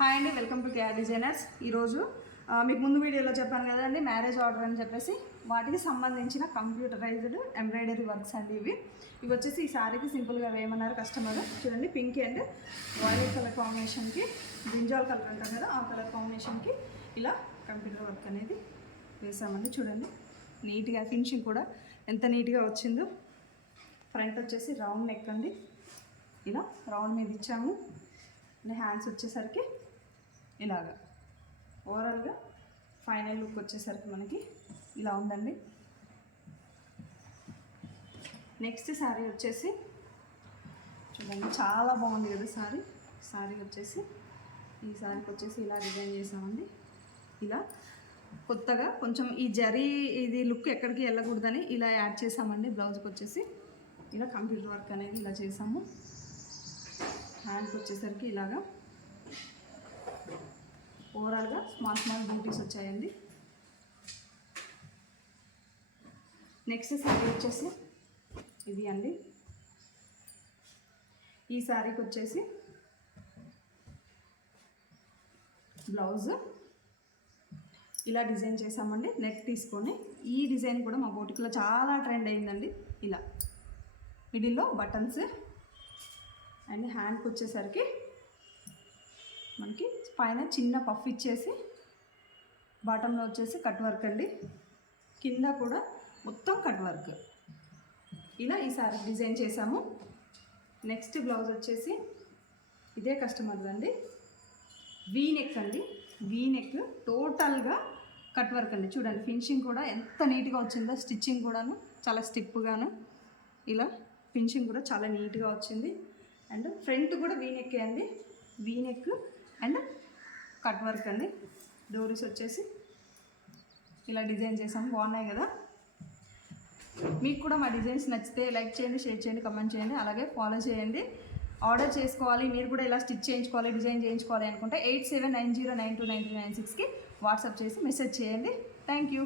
Hi అండి, welcome to KR designers. ఈరోజు మీకు ముందు వీడియోలో చెప్పాను కదండి, మ్యారేజ్ ఆర్డర్ అని చెప్పేసి వాటికి సంబంధించిన కంప్యూటరైజ్డ్ ఎంబ్రాయిడరీ వర్క్స్ అండి. ఇవి వచ్చేసి ఈ శారీకి సింపుల్గా వేయమన్నారు కస్టమర్. చూడండి, పింక్ అండ్ వైలెట్ కలర్ కాంబినేషన్కి, బ్రింజాల్ కలర్ అంటాం కదా, ఆ కలర్ కాంబినేషన్కి ఇలా కంప్యూటర్ వర్క్ అనేది వేసామండి. చూడండి, నీట్గా ఫినిషింగ్ కూడా ఎంత నీట్గా వచ్చిందో. ఫ్రంట్ వచ్చేసి రౌండ్ నెక్ అండి, ఇలా రౌండ్ మీద ఇచ్చాము. హ్యాండ్స్ వచ్చేసరికి ఇలాగా ఓవరాల్గా ఫైనల్ లుక్ వచ్చేసరికి మనకి ఇలా ఉందండి. నెక్స్ట్ శారీ వచ్చేసి చూడండి, చాలా బాగుంది కదా శారీ వచ్చేసి ఈ శారీకి వచ్చేసి ఇలా డిజైన్ చేసామండి. ఇలా కొత్తగా కొంచెం ఈ జరీ ఇది లుక్ ఎక్కడికి వెళ్ళకూడదని ఇలా యాడ్ చేసామండి. బ్లౌజ్కి వచ్చేసి ఇలా కంప్యూటర్ వర్క్ అనేది ఇలా చేసాము. హ్యాండ్కి వచ్చేసరికి ఇలాగా ఓవరాల్గా స్మాల్ బూటీస్ వచ్చాయండి. నెక్స్ట్ శారీ వచ్చేసి ఇది అండి. ఈ శారీకి వచ్చేసి బ్లౌజ్ ఇలా డిజైన్ చేసామండి. నెక్ తీసుకొని ఈ డిజైన్ కూడా మా బోటిక్లో చాలా ట్రెండ్ అయిందండి. ఇలా మిడిల్లో బటన్స్ అండ్ హ్యాండ్కి వచ్చేసరికి మనకి పైన చిన్న పఫ్ ఇచ్చేసి బాటంలో వచ్చేసి కట్ వర్క్ అండి. కింద కూడా మొత్తం కట్ వర్క్ ఇలా ఈ సారీ డిజైన్ చేసాము. నెక్స్ట్ బ్లౌజ్ వచ్చేసి ఇదే కస్టమర్ అండి. వీ నెక్ అండి, వీ నెక్ టోటల్గా కట్ వర్క్ అండి. చూడండి, ఫినిషింగ్ కూడా ఎంత నీట్గా వచ్చిందో. స్టిచ్చింగ్ కూడాను చాలా స్టిప్గాను, ఇలా ఫినిషింగ్ కూడా చాలా నీట్గా వచ్చింది. అండ్ ఫ్రంట్ కూడా వీ నెక్ అండి, V neck and cut work అండి. డోరీస్ వచ్చేసి ఇలా డిజైన్ చేసాము. బాగున్నాయి కదా. మీకు కూడా మా డిజైన్స్ నచ్చితే లైక్ చేయండి, షేర్ చేయండి, కమెంట్ చేయండి, అలాగే ఫాలో చేయండి. ఆర్డర్ చేసుకోవాలి, మీరు కూడా ఇలా స్టిచ్ చేయించుకోవాలి, డిజైన్ చేయించుకోవాలి అనుకుంటే 8790929296కి వాట్సాప్ చేసి మెసేజ్ చేయండి. Thank you.